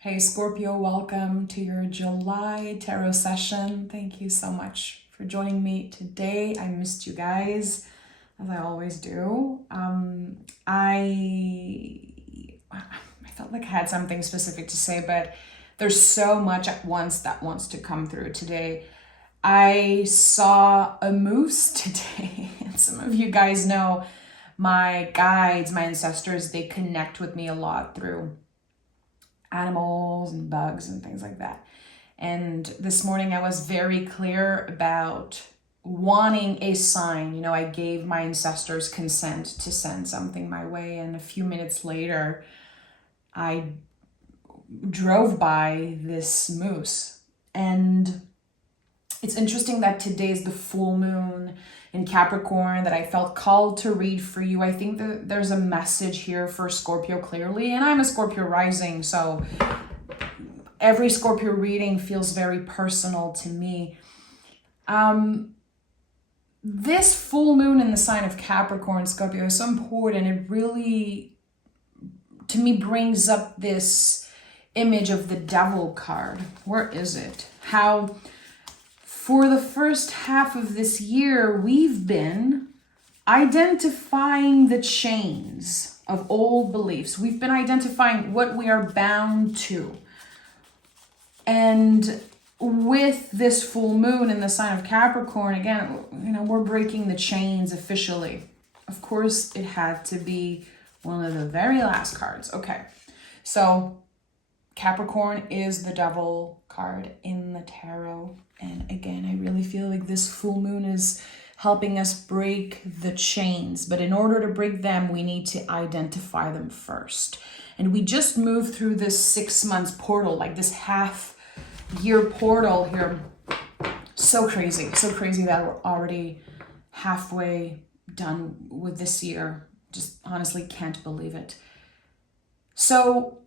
Hey Scorpio, welcome to your July tarot session. Thank you so much for joining me today. I missed you guys, as I always do. I felt like I had something specific to say, but there's so much at once that wants to come through today. I saw a moose today, and some of you guys know my guides, my ancestors, they connect with me a lot through animals and bugs and things like that. And this morning I was very clear about wanting a sign. You know, I gave my ancestors consent to send something my way, and a few minutes later I drove by this moose. And it's interesting that today is the full moon in Capricorn that I felt called to read for you. I think that there's a message here for Scorpio clearly, and I'm a Scorpio rising, so every Scorpio reading feels very personal to me. This full moon in the sign of Capricorn, Scorpio, is so important. It really, to me, brings up this image of the Devil card. Where is it? How for the first half of this year, we've been identifying the chains of old beliefs. We've been identifying what we are bound to. And with this full moon in the sign of Capricorn, again, you know, we're breaking the chains officially. Of course, it had to be one of the very last cards. Okay, so Capricorn is the Devil card in the tarot. And again, I really feel like this full moon is helping us break the chains. But in order to break them, we need to identify them first. And we just moved through this 6 months portal, like this half-year portal here. So crazy that we're already halfway done with this year. Just honestly can't believe it. So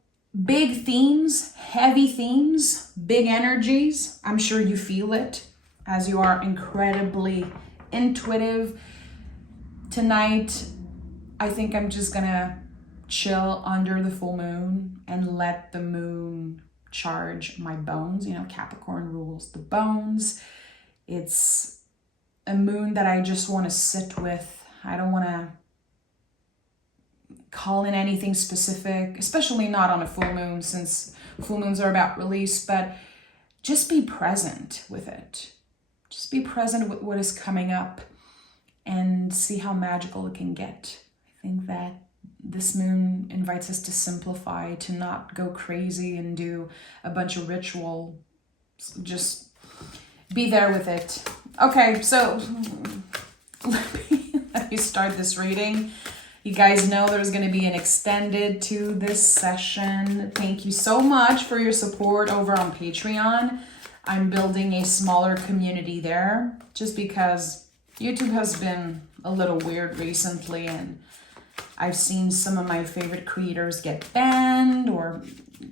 big themes, heavy themes, big energies. I'm sure you feel it as you are incredibly intuitive. Tonight, I think I'm just gonna chill under the full moon and let the moon charge my bones. You know, Capricorn rules the bones. It's a moon that I just want to sit with. I don't want to call in anything specific, especially not on a full moon, since full moons are about release, but just be present with it. Just be present with what is coming up and see how magical it can get. I think that this moon invites us to simplify, to not go crazy and do a bunch of ritual. Just be there with it. Okay, so let me start this reading. You guys know there's going to be an extended to this session. Thank you so much for your support over on Patreon. I'm building a smaller community there just because YouTube has been a little weird recently, and I've seen some of my favorite creators get banned or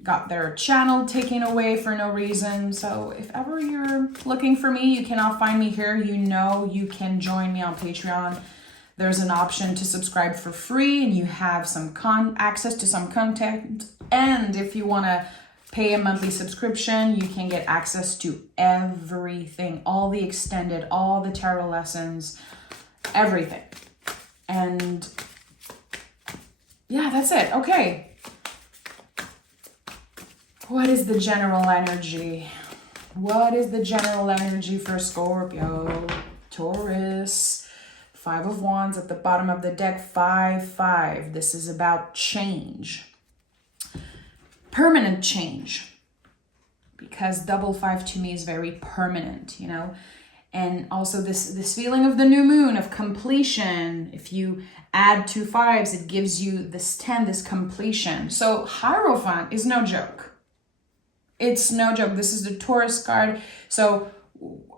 got their channel taken away for no reason. So if ever you're looking for me, you cannot find me here. You know you can join me on Patreon. There's an option to subscribe for free, and you have some access to some content. And if you want to pay a monthly subscription, you can get access to everything, all the extended, all the tarot lessons, everything. And yeah, that's it. Okay. What is the general energy? What is the general energy for Scorpio, Taurus? 5 of Wands at the bottom of the deck, 5-5. This is about change. Permanent change. Because double 5 to me is very permanent, you know. And also this feeling of the new moon, of completion. If you add 2 5s, it gives you this 10, this completion. So Hierophant is no joke. It's no joke. This is the Taurus card. So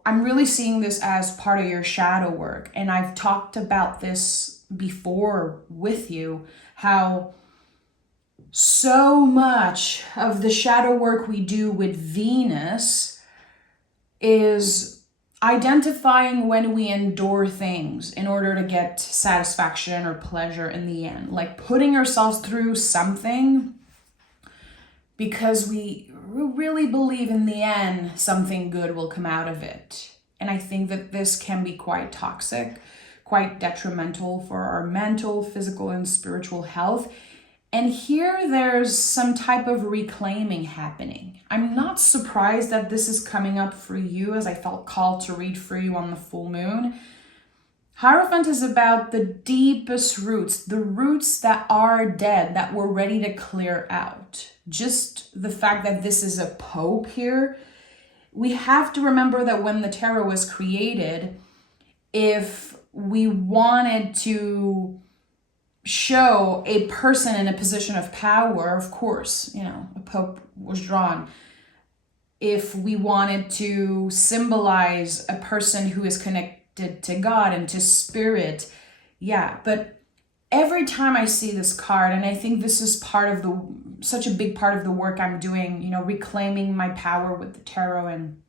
I'm really seeing this as part of your shadow work. And I've talked about this before with you, how so much of the shadow work we do with Venus is identifying when we endure things in order to get satisfaction or pleasure in the end. Like putting ourselves through something because we really believe in the end something good will come out of it. And I think that this can be quite toxic, quite detrimental for our mental, physical, and spiritual health. And here there's some type of reclaiming happening. I'm not surprised that this is coming up for you, as I felt called to read for you on the full moon. Hierophant is about the deepest roots, the roots that are dead, that we're ready to clear out. Just the fact that this is a Pope here, we have to remember that when the tarot was created, if we wanted to show a person in a position of power, of course, a Pope was drawn. If we wanted to symbolize a person who is connected to God and to spirit, but every time I see this card, and I think this is such a big part of the work I'm doing, reclaiming my power with the tarot and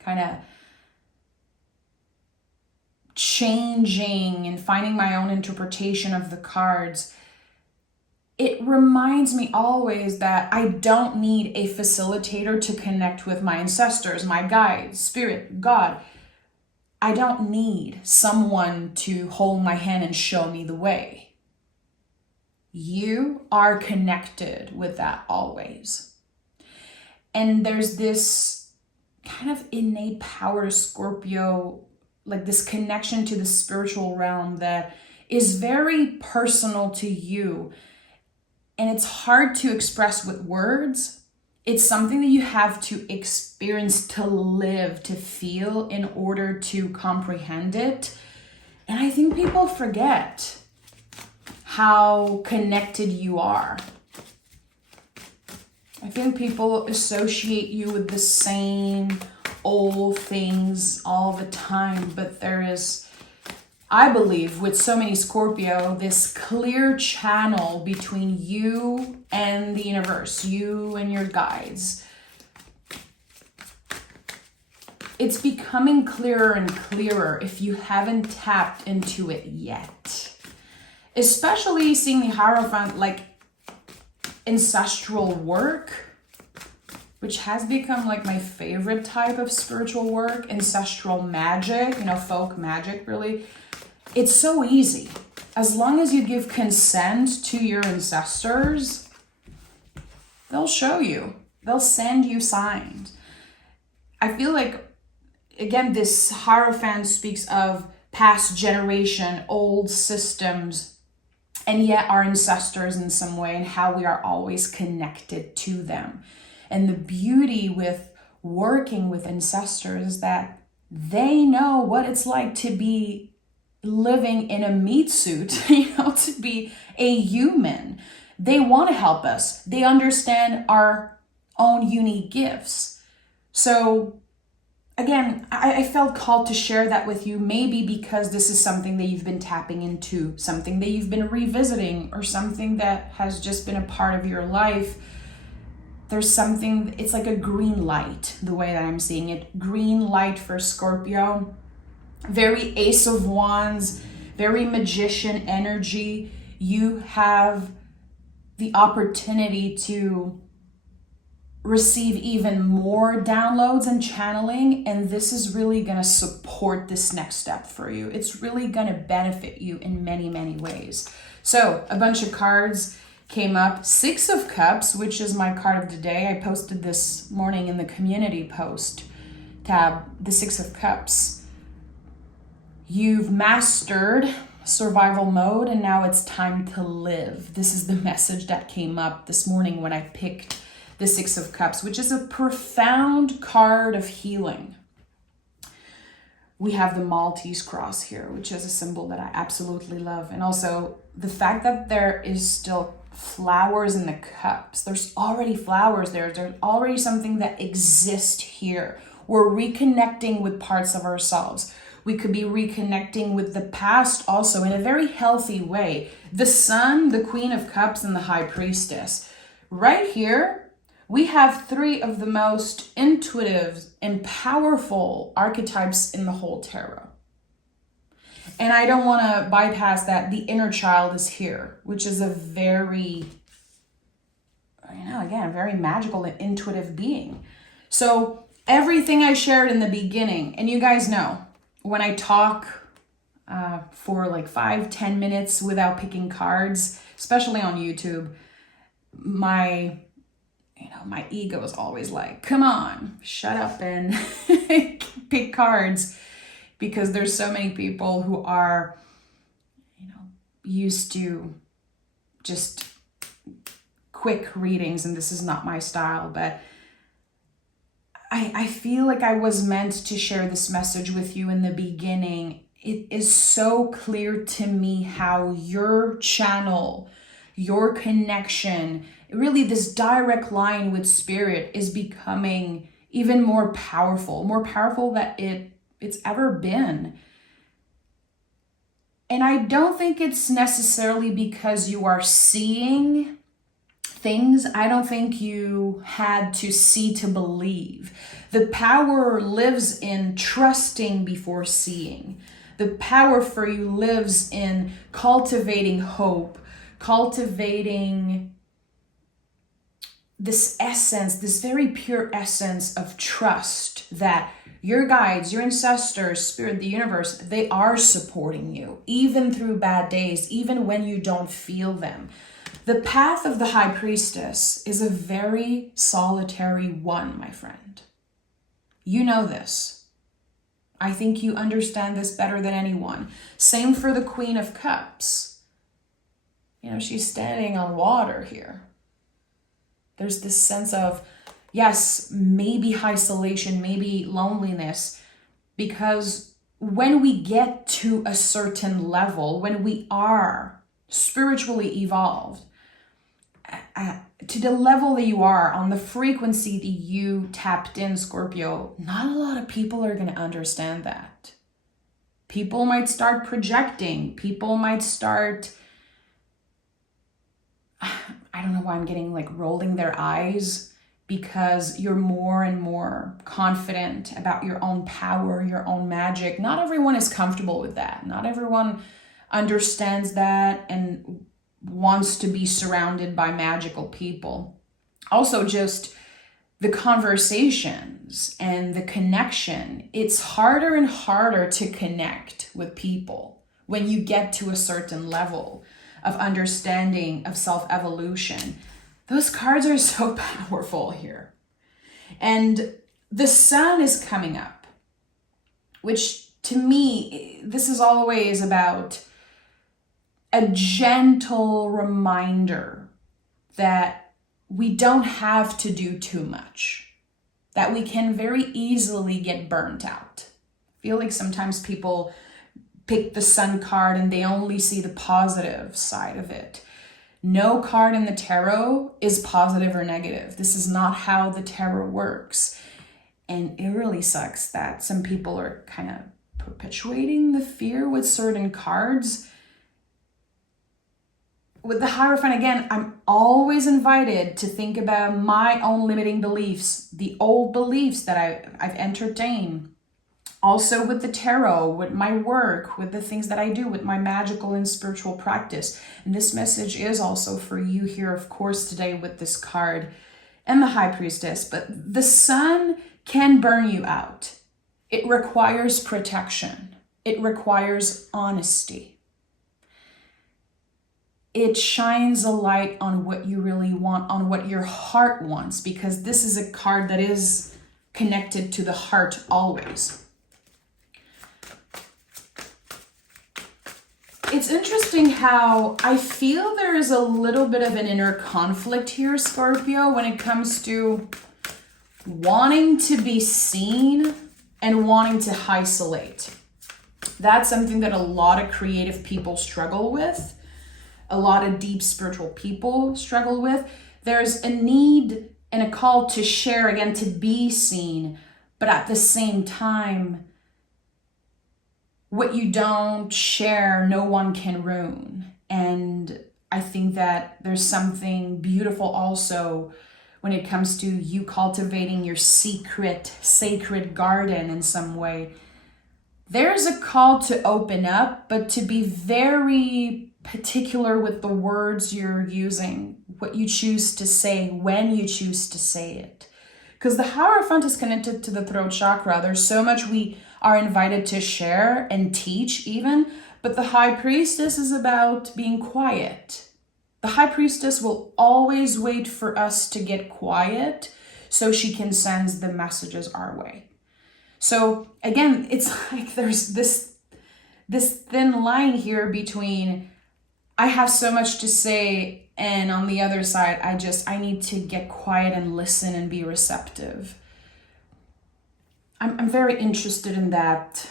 kind of changing and finding my own interpretation of the cards. It reminds me always that I don't need a facilitator to connect with my ancestors, my guides, spirit, God. I don't need someone to hold my hand and show me the way. You are connected with that always. And there's this kind of innate power to Scorpio, like this connection to the spiritual realm that is very personal to you. And it's hard to express with words. It's something that you have to experience, to live, to feel in order to comprehend it. And I think people forget how connected you are. I think people associate you with the same old things all the time, but there is, I believe, with so many Scorpio, this clear channel between you and the universe, you and your guides. It's becoming clearer and clearer if you haven't tapped into it yet. Especially seeing the Hierophant like ancestral work, which has become like my favorite type of spiritual work, ancestral magic, folk magic really. It's so easy. As long as you give consent to your ancestors, they'll show you. They'll send you signs. I feel like, again, this Hierophant speaks of past generation, old systems, and yet our ancestors in some way, and how we are always connected to them. And the beauty with working with ancestors is that they know what it's like to be living in a meat suit, to be a human. They want to help us. They understand our own unique gifts. So again, I felt called to share that with you, maybe because this is something that you've been tapping into, something that you've been revisiting, or something that has just been a part of your life. There's something, it's like a green light, the way that I'm seeing it. Green light for Scorpio. Very Ace of Wands, very magician energy. You have the opportunity to receive even more downloads and channeling, and this is really going to support this next step for you. It's really going to benefit you in many, many ways. So a bunch of cards came up. 6 of Cups, which is my card of the day. I posted this morning in the community post tab, the 6 of Cups. You've mastered survival mode, and now it's time to live. This is the message that came up this morning when I picked the 6 of Cups, which is a profound card of healing. We have the Maltese cross here, which is a symbol that I absolutely love. And also the fact that there is still flowers in the cups. There's already flowers there. There's already something that exists here. We're reconnecting with parts of ourselves. We could be reconnecting with the past also in a very healthy way. The Sun, the Queen of Cups, and the High Priestess. Right here, we have 3 of the most intuitive and powerful archetypes in the whole tarot. And I don't want to bypass that. The inner child is here, which is a very again, a very magical and intuitive being. So everything I shared in the beginning, and you guys know, when I talk for like 5-10 minutes without picking cards, especially on YouTube, my ego is always like, come on, shut up and pick cards, because there's so many people who are, used to just quick readings, and this is not my style, but I feel like I was meant to share this message with you in the beginning. It is so clear to me how your channel, your connection, really this direct line with spirit is becoming even more powerful than it's ever been. And I don't think it's necessarily because you are seeing things. I don't think you had to see to believe. The power lives in trusting before seeing. The power for you lives in cultivating hope, cultivating this essence, this very pure essence of trust that your guides, your ancestors, spirit, the universe, they are supporting you, even through bad days, even when you don't feel them. The path of the High Priestess is a very solitary one, my friend. You know this. I think you understand this better than anyone. Same for the Queen of Cups. She's standing on water here. There's this sense of, yes, maybe isolation, maybe loneliness, because when we get to a certain level, when we are spiritually evolved, to the level that you are, on the frequency that you tapped in, Scorpio, not a lot of people are going to understand that. People might start projecting. People might start, I don't know why I'm getting like rolling their eyes, because you're more and more confident about your own power, your own magic. Not everyone is comfortable with that. Not everyone understands that and wants to be surrounded by magical people. Also, just the conversations and the connection. It's harder and harder to connect with people when you get to a certain level of understanding, of self-evolution. Those cards are so powerful here. And the sun is coming up, which to me, this is always about a gentle reminder that we don't have to do too much, that we can very easily get burnt out. I feel like sometimes people pick the sun card and they only see the positive side of it. No card in the tarot is positive or negative. This is not how the tarot works. And it really sucks that some people are kind of perpetuating the fear with certain cards. With the Hierophant, again, I'm always invited to think about my own limiting beliefs, the old beliefs that I've entertained. Also with the tarot, with my work, with the things that I do, with my magical and spiritual practice. And this message is also for you here, of course, today with this card and the High Priestess. But the sun can burn you out. It requires protection. It requires honesty. It shines a light on what you really want, on what your heart wants, because this is a card that is connected to the heart always. It's interesting how I feel there is a little bit of an inner conflict here, Scorpio, when it comes to wanting to be seen and wanting to isolate. That's something that a lot of creative people struggle with. A lot of deep spiritual people struggle with. There's a need and a call to share, again, to be seen, but at the same time, what you don't share, no one can ruin. And I think that there's something beautiful also when it comes to you cultivating your secret, sacred garden in some way. There's a call to open up, but to be very particular with the words you're using, what you choose to say, when you choose to say it. Because the Hierophant is connected to the throat chakra. There's so much we are invited to share and teach even, but the High Priestess is about being quiet. The High Priestess will always wait for us to get quiet so she can send the messages our way. So again, it's like there's this thin line here between I have so much to say, and on the other side, I need to get quiet and listen and be receptive. I'm very interested in that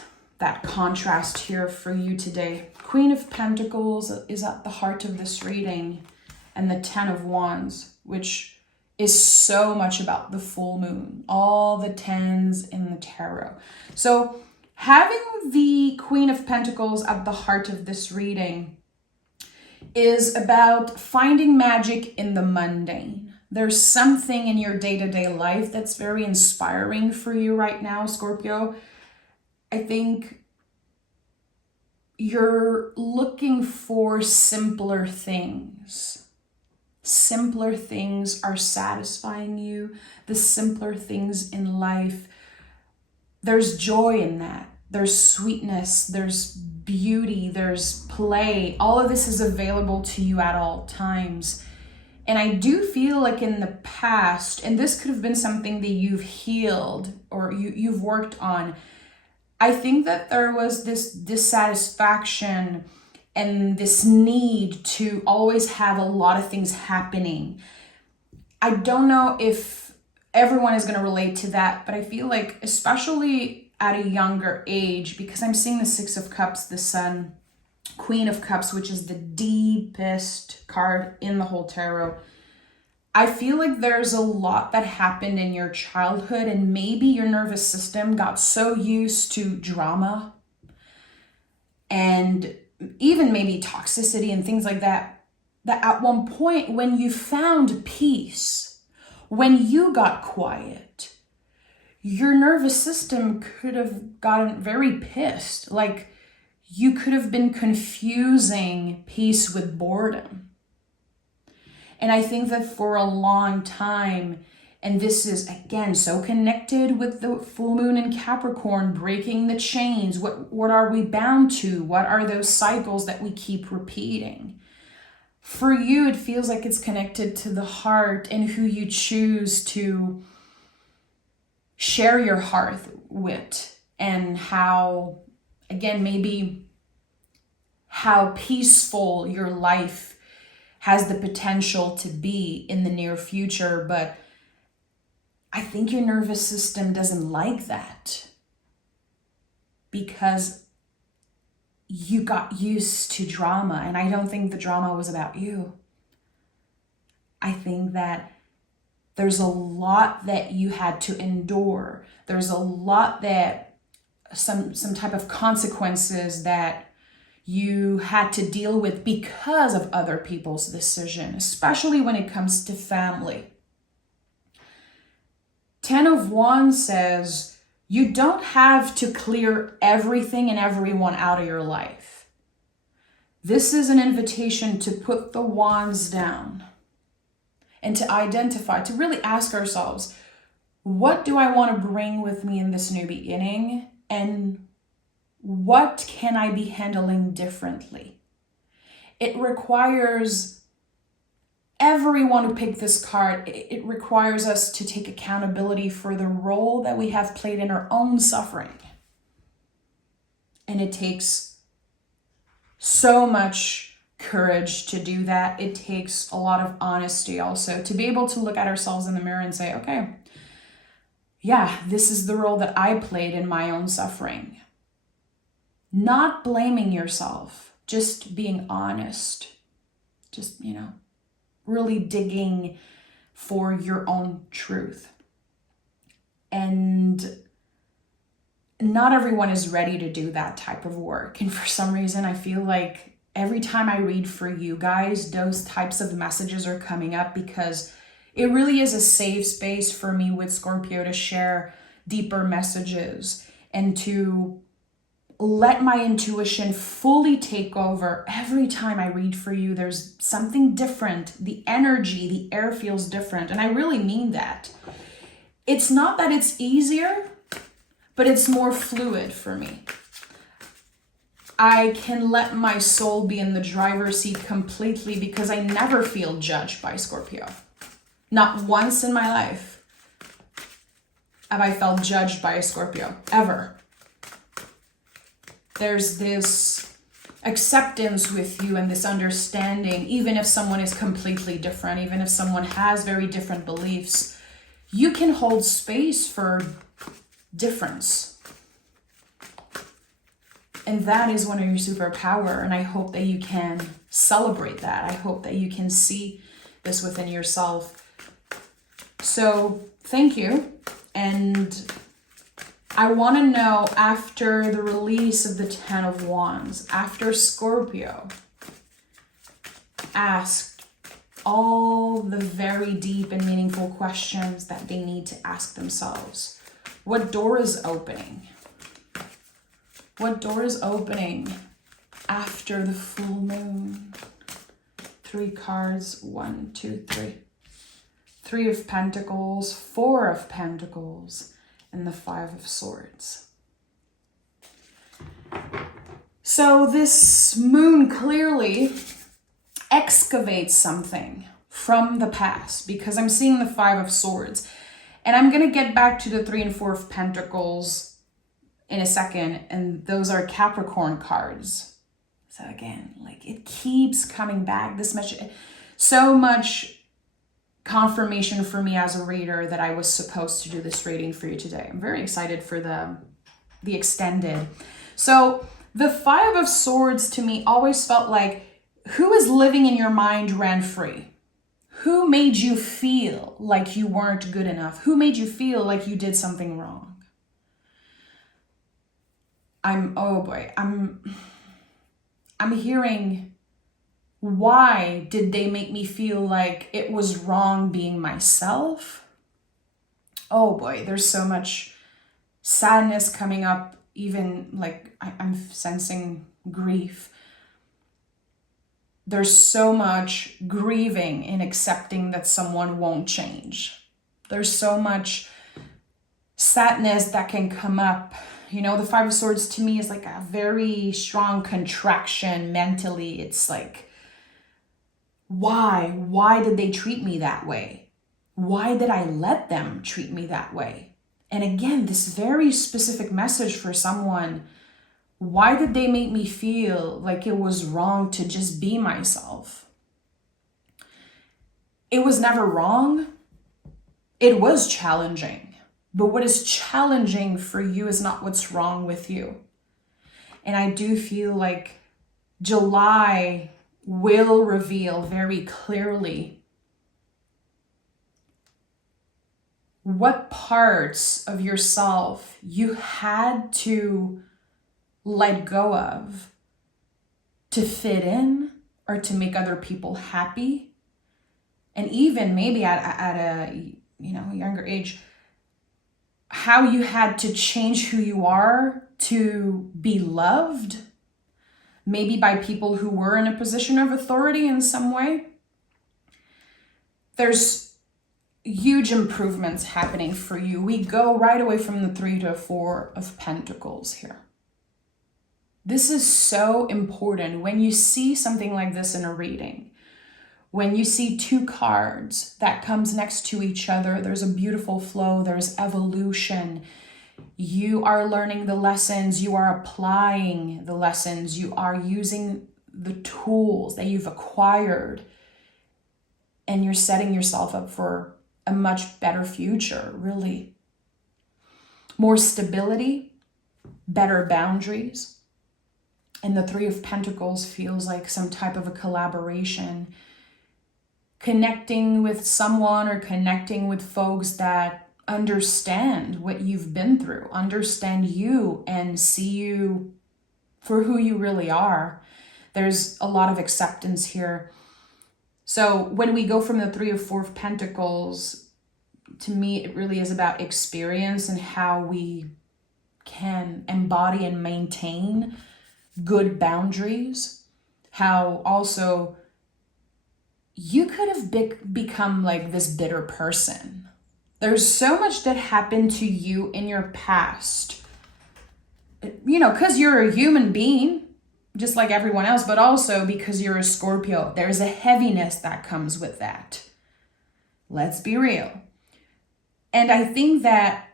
contrast here for you today. Queen of Pentacles is at the heart of this reading, and the Ten of Wands, which is so much about the full moon, all the tens in the tarot. So having the Queen of Pentacles at the heart of this reading is about finding magic in the mundane. There's something in your day-to-day life that's very inspiring for you right now, Scorpio. I think you're looking for simpler things. Simpler things are satisfying you. The simpler things in life, there's joy in that. There's sweetness, there's beauty, there's play. All of this is available to you at all times. And I do feel like in the past, and this could have been something that you've healed or you've worked on, I think that there was this dissatisfaction and this need to always have a lot of things happening. I don't know if everyone is going to relate to that, but I feel like especially at a younger age, because I'm seeing the Six of Cups, the Sun, Queen of Cups, which is the deepest card in the whole tarot. I feel like there's a lot that happened in your childhood, and maybe your nervous system got so used to drama and even maybe toxicity and things like that, that at one point when you found peace, when you got quiet, your nervous system could have gotten very pissed. Like you could have been confusing peace with boredom. And I think that for a long time, and this is again so connected with the full moon in Capricorn, breaking the chains. What are we bound to? What are those cycles that we keep repeating? For you, it feels like it's connected to the heart and who you choose to share your heart with, and how, again, maybe how peaceful your life has the potential to be in the near future. But I think your nervous system doesn't like that because you got used to drama. And I don't think the drama was about you. I think that there's a lot that you had to endure. There's a lot that some type of consequences that you had to deal with because of other people's decision, especially when it comes to family. Ten of Wands says you don't have to clear everything and everyone out of your life. This is an invitation to put the wands down and to identify, to really ask ourselves, what do I want to bring with me in this new beginning? And what can I be handling differently? It requires everyone who picked this card, it requires us to take accountability for the role that we have played in our own suffering. And it takes so much courage to do that. It takes a lot of honesty also to be able to look at ourselves in the mirror and say, okay, yeah, this is the role that I played in my own suffering. Not blaming yourself, just being honest, just, really digging for your own truth. And not everyone is ready to do that type of work. And for some reason, I feel like every time I read for you guys, those types of messages are coming up because it really is a safe space for me with Scorpio to share deeper messages and to let my intuition fully take over. Every time I read for you, there's something different. The energy, the air feels different. And I really mean that. It's not that it's easier, but it's more fluid for me. I can let my soul be in the driver's seat completely because I never feel judged by Scorpio. Not once in my life have I felt judged by a Scorpio, ever. There's this acceptance with you and this understanding, even if someone is completely different, even if someone has very different beliefs, you can hold space for difference. And that is one of your superpower. And I hope that you can celebrate that. I hope that you can see this within yourself. So thank you. And I want to know, after the release of the 10 of Wands, after Scorpio asked all the very deep and meaningful questions that they need to ask themselves, what door is opening? What door is opening after the full moon? 3 cards, 1, 2, 3. 3 of Pentacles, 4 of Pentacles, and the 5 of Swords. So this moon clearly excavates something from the past, because I'm seeing the 5 of Swords. And I'm going to get back to the 3 and 4 of Pentacles in a second, and those are Capricorn cards. So again, like, it keeps coming back. This much, so much confirmation for me as a reader that I was supposed to do this reading for you today. I'm very excited for the extended. So the 5 of Swords to me always felt like, who is living in your mind rent free? Who made you feel like you weren't good enough? Who made you feel like you did something wrong? I'm hearing, why did they make me feel like it was wrong being myself? Oh boy, there's so much sadness coming up, even like I'm sensing grief. There's so much grieving in accepting that someone won't change. There's so much sadness that can come up. You know, the 5 of Swords to me is like a very strong contraction mentally. It's like, why? Why did they treat me that way? Why did I let them treat me that way? And again, this very specific message for someone. Why did they make me feel like it was wrong to just be myself? It was never wrong. It was challenging. But what is challenging for you is not what's wrong with you. And I do feel like July will reveal very clearly what parts of yourself you had to let go of to fit in or to make other people happy. And even maybe at a younger age, how you had to change who you are to be loved, maybe by people who were in a position of authority in some way. There's huge improvements happening for you. We go right away from the 3 to 4 of Pentacles here. This is so important when you see something like this in a reading. When you see 2 cards that comes next to each other, there's a beautiful flow, there's evolution. You are learning the lessons, you are applying the lessons, you are using the tools that you've acquired, and you're setting yourself up for a much better future, really. More stability, better boundaries. And the 3 of Pentacles feels like some type of a collaboration, connecting with someone or connecting with folks that understand what you've been through, understand you, and see you for who you really are. There's a lot of acceptance here. So when we go from the 3 of 4 of Pentacles, to me, it really is about experience and how we can embody and maintain good boundaries, how also you could have become like this bitter person. There's so much that happened to you in your past, you know, because you're a human being, just like everyone else, but also because you're a Scorpio, there's a heaviness that comes with that. Let's be real. And I think that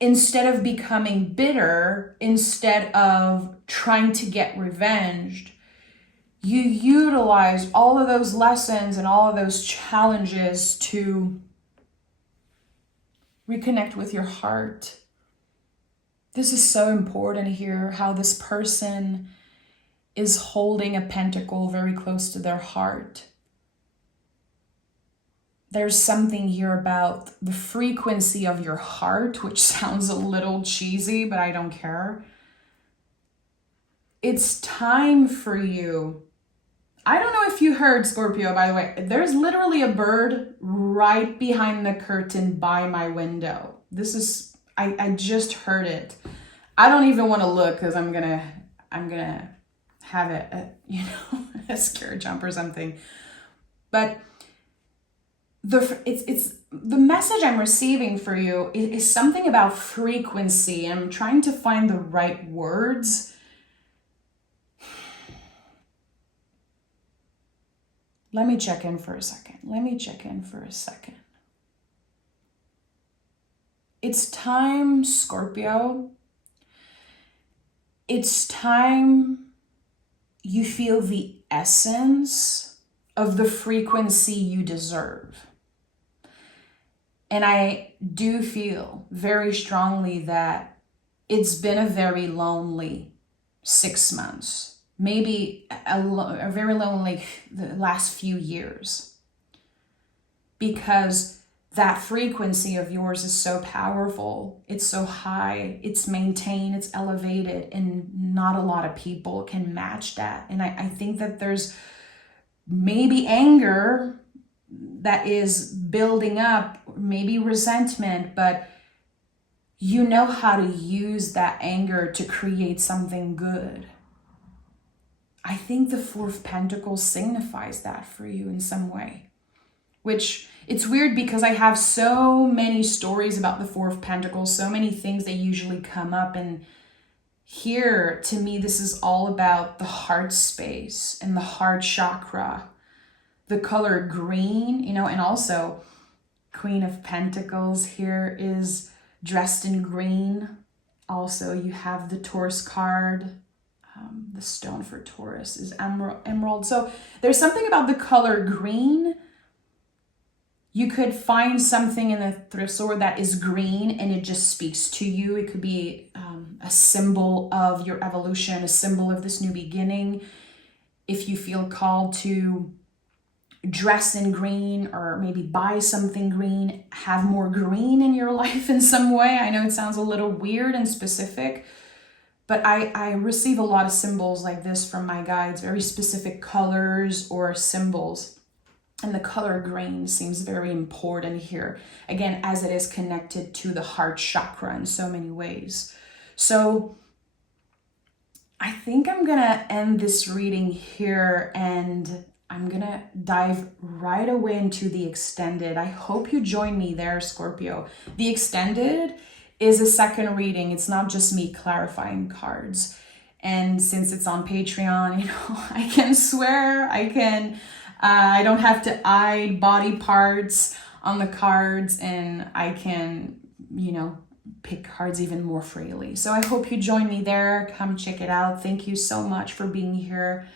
instead of becoming bitter, instead of trying to get revenged, you utilize all of those lessons and all of those challenges to reconnect with your heart. This is so important here, how this person is holding a pentacle very close to their heart. There's something here about the frequency of your heart, which sounds a little cheesy, but I don't care. It's time for you. I don't know if you heard, Scorpio, by the way, there's literally a bird right behind the curtain by my window. This is, I just heard it. I don't even want to look because I'm gonna have a scare jump or something. But it's the message I'm receiving for you is something about frequency. I'm trying to find the right words. Let me check in for a second. It's time, Scorpio. It's time you feel the essence of the frequency you deserve. And I do feel very strongly that it's been a very lonely 6 months. Maybe a very lonely the last few years, because that frequency of yours is so powerful, it's so high, it's maintained, it's elevated, and not a lot of people can match that. And I think that there's maybe anger that is building up, maybe resentment, but you know how to use that anger to create something good. I think the Four of Pentacles signifies that for you in some way, which it's weird because I have so many stories about the Four of Pentacles, so many things that usually come up. And here, to me, this is all about the heart space and the heart chakra, the color green, you know, and also Queen of Pentacles here is dressed in green. Also, you have the Taurus card. The stone for Taurus is emerald. So there's something about the color green. You could find something in the thrift store that is green and it just speaks to you. It could be a symbol of your evolution, a symbol of this new beginning. If you feel called to dress in green or maybe buy something green, have more green in your life in some way. I know it sounds a little weird and specific, but I receive a lot of symbols like this from my guides, very specific colors or symbols. And the color green seems very important here, again, as it is connected to the heart chakra in so many ways. So I think I'm gonna end this reading here and I'm gonna dive right away into the extended. I hope you join me there, Scorpio. The extended is a second reading. It's not just me clarifying cards. And since it's on Patreon, you know, I can swear, I don't have to hide body parts on the cards, and I can, you know, pick cards even more freely. So I hope you join me there. Come check it out. Thank you so much for being here.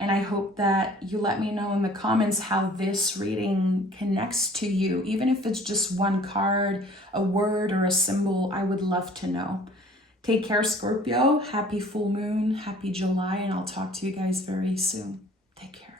And I hope that you let me know in the comments how this reading connects to you. Even if it's just one card, a word, or a symbol, I would love to know. Take care, Scorpio. Happy full moon, happy July, and I'll talk to you guys very soon. Take care.